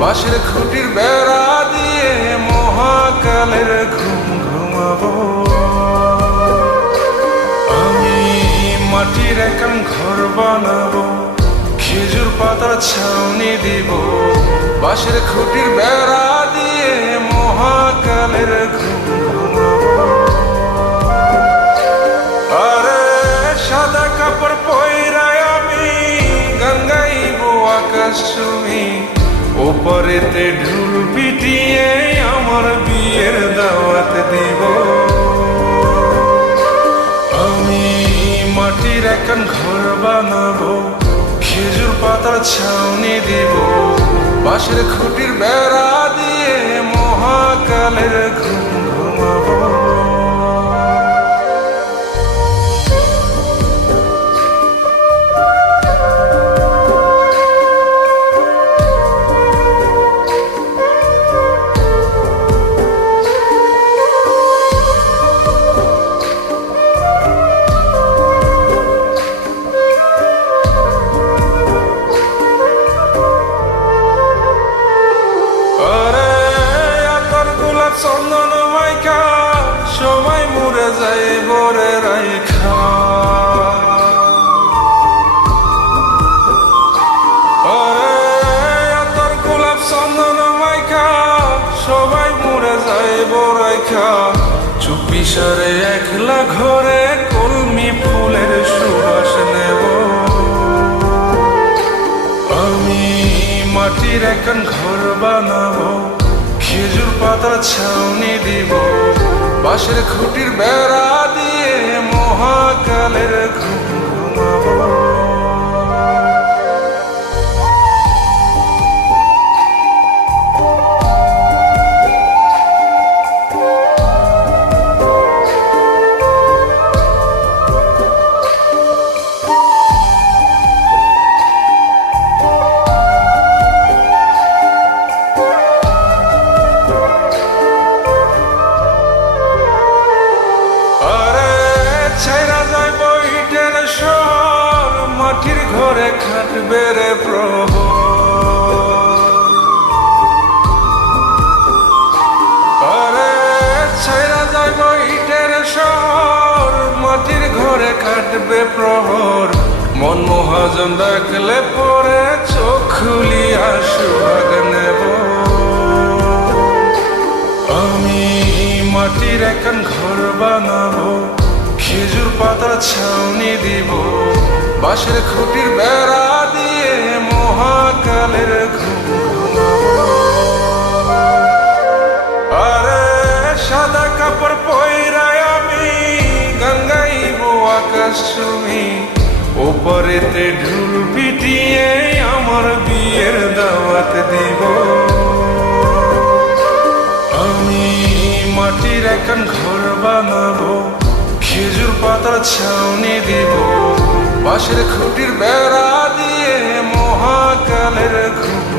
বাঁশের খুঁটির বেড়া দিয়ে মহাকালের ঘুম ঘুমাবো। আমি মাটির একান ঘর বানাবো, খেজুর পাতার ছাউনি দিব, বাঁশের খুঁটির বেড়া দিয়ে মহাকালের ঘুম ঘুমাবো। আরে সাদা কাপড় পয়রায় আমি গান গাইবো আকাশ ছুঁই, ওপরেতে ঢুল পিটিয়ে আমার বিয়ের দাওয়াত দিব। আমি মাটির একান ঘর বানাবো, খেজুর পাতার ছাউনি দিব, বাঁশের খুঁটির বেড়া দিয়ে মহাকালের ঘুম ঘুমাবো। চন্দন মাইকা সবাই মরে যায় বরে রাইখা, তোর গোলাপ চন্দন মাইকা সবাই মরে যায় বরাইখা, চুপি সারে একলা ঘরে কলমি ফুলের সুবাস নেব। আমি মাটির একান ঘর বানাবো, খেজুর পাতার ছাউনি দিব, বাঁশের খুঁটির বেড়া দিয়ে মহাকালের ঘুম ঘুমাবো। মাটির ঘরে খাটবে রে প্রহর, আরে ছাইরা যাইব ইটের শহর, মাটির ঘরে খাটবে প্রহর, মন মহাজন ডাকলে পরে চোখ খুলিয়া সুহাগ নেব। আমি মাটির একান ঘর বানাবো, খেজুর পাতার ছাউনি দিব, বাঁশের খুঁটির বেড়া দিয়ে মহাকালের ঘুম ঘুমাবো। আরে সাদা কাপড় পয়রায় আমি গান গাইবো আকাশ ছুঁই, ওপরেতে ঢুল পিটিয়ে আমার বিয়ের দাওয়াত দিব। আমি মাটির একান ঘর বানাবো, খেজুর পাতার ছাউনি দিব, বাঁশের খুঁটির বেড়া দিয়ে মহাকালের ঘুম